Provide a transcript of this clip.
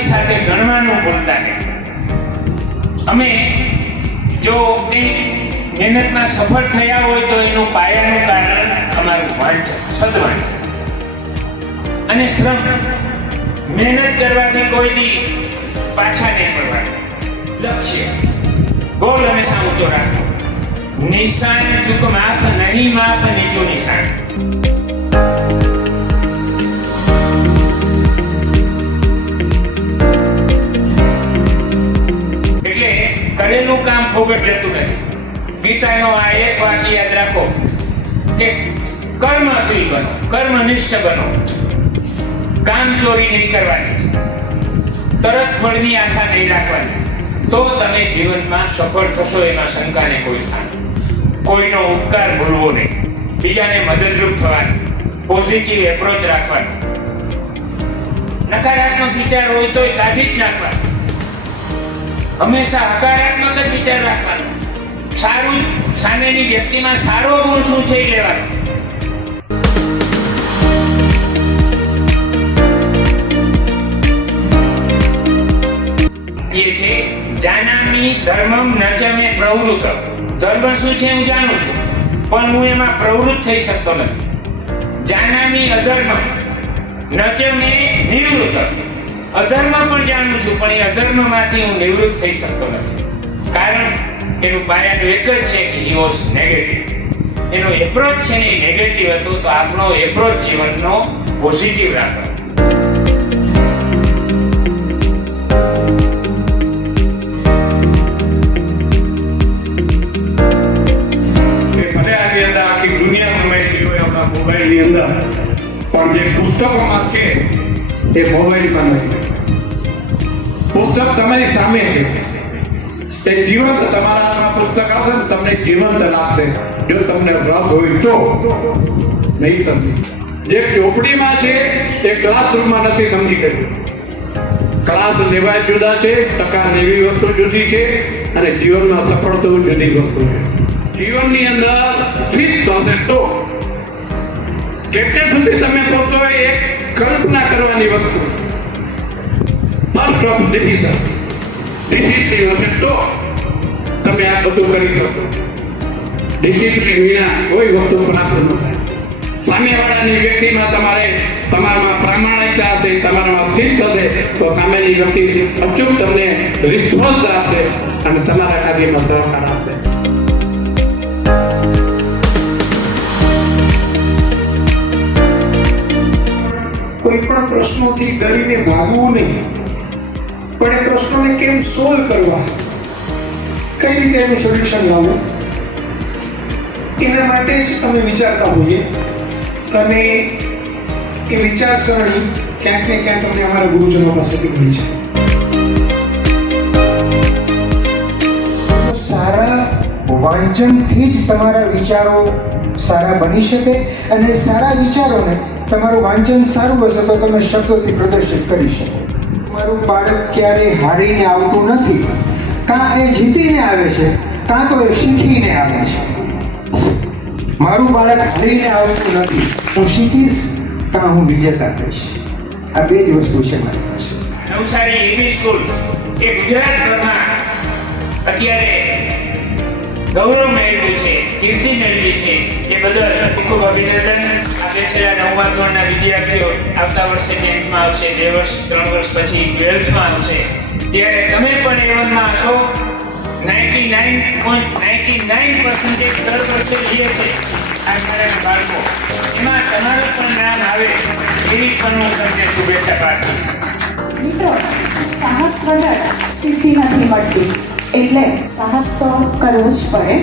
તમારી સાથે ગણવાનું ભૂલતા નહીં. અમે જો મહેનતમાં સફળ થયા હોય તો એનું પાયાનું કારણ અમારું વાંચન, સદવાંચન અને શ્રમ. મહેનત કરવાથી કોઈ દી પાછા નહીં પડવાનું. લક્ષ્ય, ગોલ હંમેશા ઊંચો રાખો. નિશાન ચૂક માપ નહીં, માપ નીચું નિશાન. એટલે કરેલું કામ ફોગટ જતું નથી. ગીતાનો આ એક વાક્ય યાદ રાખો કે કર્મશીલ બનો, કર્મનિષ્ઠ બનો. કામ ચોરી નહીં કરવાની, તરત ફળની આશા નહીં રાખવાની. તો તમે જીવનમાં સફળ થશો, એમાં શંકાને કોઈ સ્થાન. કોઈનો ઉપકાર ભૂલવો નહીં, બીજાને મદદરૂપ થવાનું, પોઝિટિવ એપ્રોચ રાખવાનું. નકારાત્મક વિચાર હોય તો એ કાઢી જ નાખવાનો. હંમેશા હકારાત્મક જ વિચાર રાખવાનો. સારું, સામેની વ્યક્તિમાં સારો ગુણ શું છે એ લેવાનો. એ છે જાનામી ધર્મમ ન ચ મે પ્રવૃત્ત. ધર્મ શું છે હું જાણું છું, પણ હું એમાં પ્રવૃત્ત થઈ શકતો નથી. જાનામી અધર્મ ન ચ મે નિવૃત્ત. અધર્મ પણ જાણું છું, પણ એ અધર્મમાંથી હું નિવૃત્ત થઈ શકતો નથી. કારણ એનું પાયાનું એક જ છે કે હી વોઝ નેગેટિવ. એનો એપ્રોચ છે ને નેગેટિવ હતો, તો આપણો એપ્રોચ જીવનનો પોઝિટિવ રાખો. મોબાઈલની અંદર પણ જે પુસ્તકોમાં છે એ મોબાઈલમાં નથી. પુસ્તક તમારી સામે છે. એ જીવંત તમારા હાથમાં પુસ્તક આવશે ને તમને જીવંત લાગશે. જો તમને રસ હોય તો, નહીં સમજી. જે ચોપડીમાં છે એ ક્લાસરૂમમાં નથી સમજી ગયું. ક્લાસ લેવાય જુદા છે, ટકા લેવી વસ્તુ જુદી છે, અને જીવનમાં સફળ થવું જુદી વસ્તુ છે. જીવનની અંદર સ્થિત થશે તો કેટલે સુધી તમે પોતો એક કલ્પના કરવાની વસ્તુ. ફર્સ્ટ ઓફ ડિસિઝન, ડિસિપ્લિન હશે તો તમે આ બધું કરી શકો. ડિસિપ્લિન વિના કોઈ વસ્તુ પ્રાપ્ત ન થાય. સામેવાળાની વ્યક્તિમાં તમારામાં પ્રામાણિકતા હશે, તમારામાં સ્થિત હશે, તો સામેની વ્યક્તિ અચૂક તમને રિસ્પોન્સ આપશે અને તમારા કાર્યમાં સહકાર આપશે. કોઈ પણ પ્રશ્નોથી ડરીને ભાગવું નહીં, પણ એ પ્રશ્નોને કેમ સોલ્વ કરવા, કઈ રીતે એનું સોલ્યુશન લાવવું, એના માટે જ અમે વિચારતા હોઈએ. અને એ વિચારસરણી ક્યાંક ને ક્યાંક અમને અમારા ગુરુજનો પાસેથી મળી છે. સારા વાંચનથી જ તમારા વિચારો સારા બની શકે, અને સારા વિચારોને તમારું વાંચન સારું હશે તો તમે શબ્દોથી પ્રદર્શિત કરી શકો. તમારું બાળક ક્યારેય હારીને આવતું નથી. કાં એ જીતીને આવે છે, કાં તો એ શીખીને આવે છે. મારું બાળક હારીને આવતું નથી. હું શીખીશ કાં હું વિજેતા થઈશ. આ બે જ વસ્તુ છે મારી પાસે. નવસારી એબી સ્કૂલ એ ગુજરાતભરમાં અત્યારે ગૌરવ મેળવ્યું છે, કીર્તિ મેળવી છે. એ બદલ ખૂબ અભિનંદન. આપણે છેલ્લા 9મા ધોરણના વિદ્યાર્થીઓ આવતા વર્ષે 10થમાં આવશે, 2 વર્ષ 3 વર્ષ પછી 12થમાં આવશે. ત્યારે તમે પણ A1માં હશો. 99.99% દર વર્ષે લઈએ છે આ શાળાના બાળકો. એમાં તમારું પણ નામ આવે એવી પણ હું તમને શુભેચ્છા પાઠવું. મિત્રો, સાહસ વગર સિદ્ધિ નથી મળતી, એટલે સાહસ તો કરવું જ પડે.